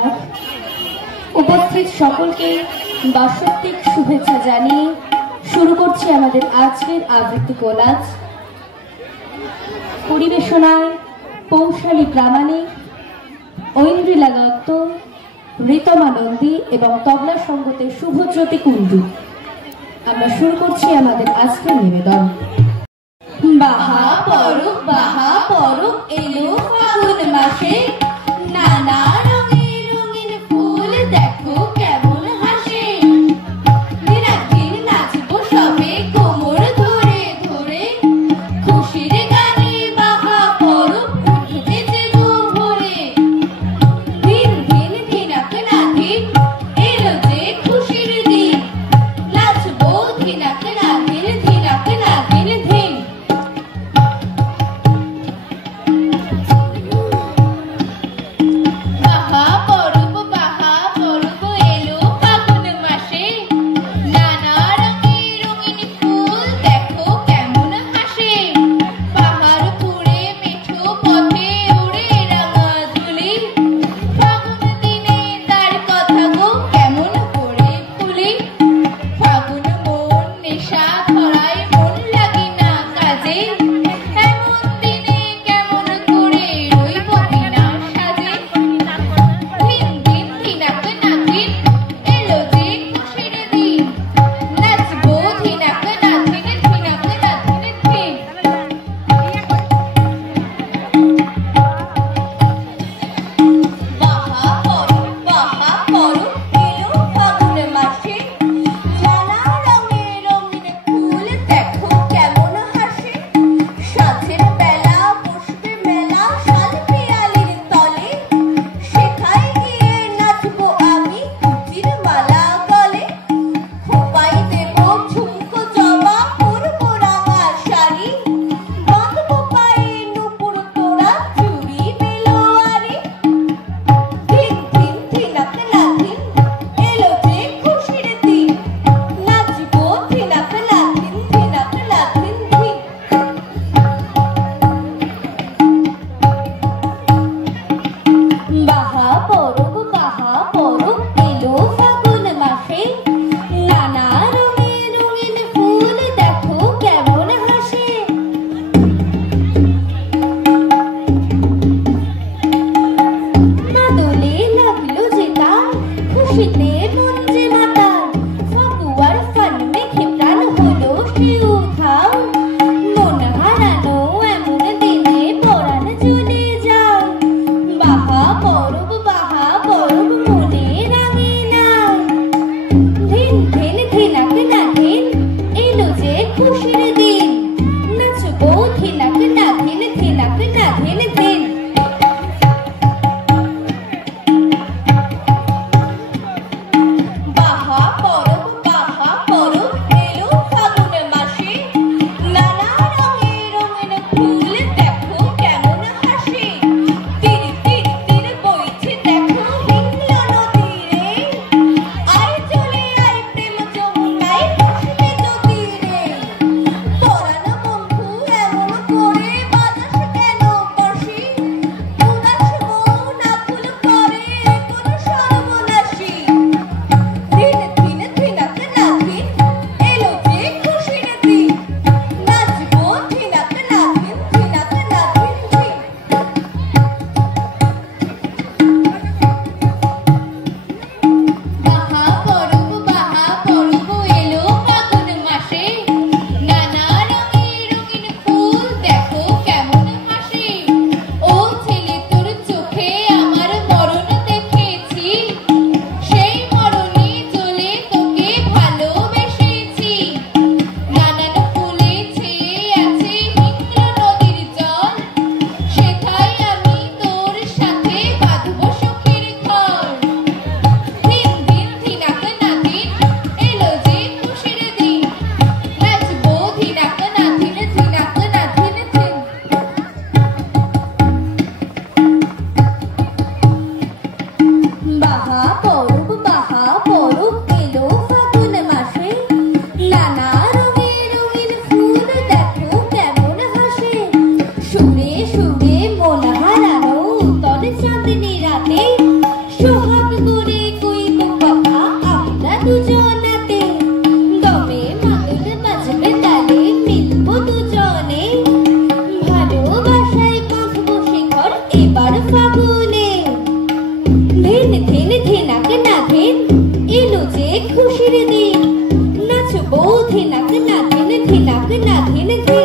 নমস্কার। উপস্থিত সকলকে বার্ষিক শুভেচ্ছা জানিয়ে শুরু করছি আমাদের আজকের আবৃত্তি কোলাজ। পরিবেশনায় পৌশালী প্রামাণিক, ঐন্দ্রিলা দত্ত, ঋতমা নন্দী এবং তবলা সঙ্গতে শুভজ্যোতি কুণ্ডু। আমরা শুরু করছি আমাদের আজকের নিবেদন। বাহা পরব এলো ফাগুন মাসে, নানা রঙের রঙিন ফুল দেখো কেমন হাসে। দিন নাচবো সবে কোমর ধরে ধরে, খুশির গানে বাহা পরব উঠেছে গো ভোরে। দিন ধিনাক নাধিন এলো যে খুশির দিন, নাচবো ধিনাক নাধিন ধিনাক নাধিন ধিন। খুশির দিন নাচবো ধিনাক না ধিন ধিনাক না ধিন ধিন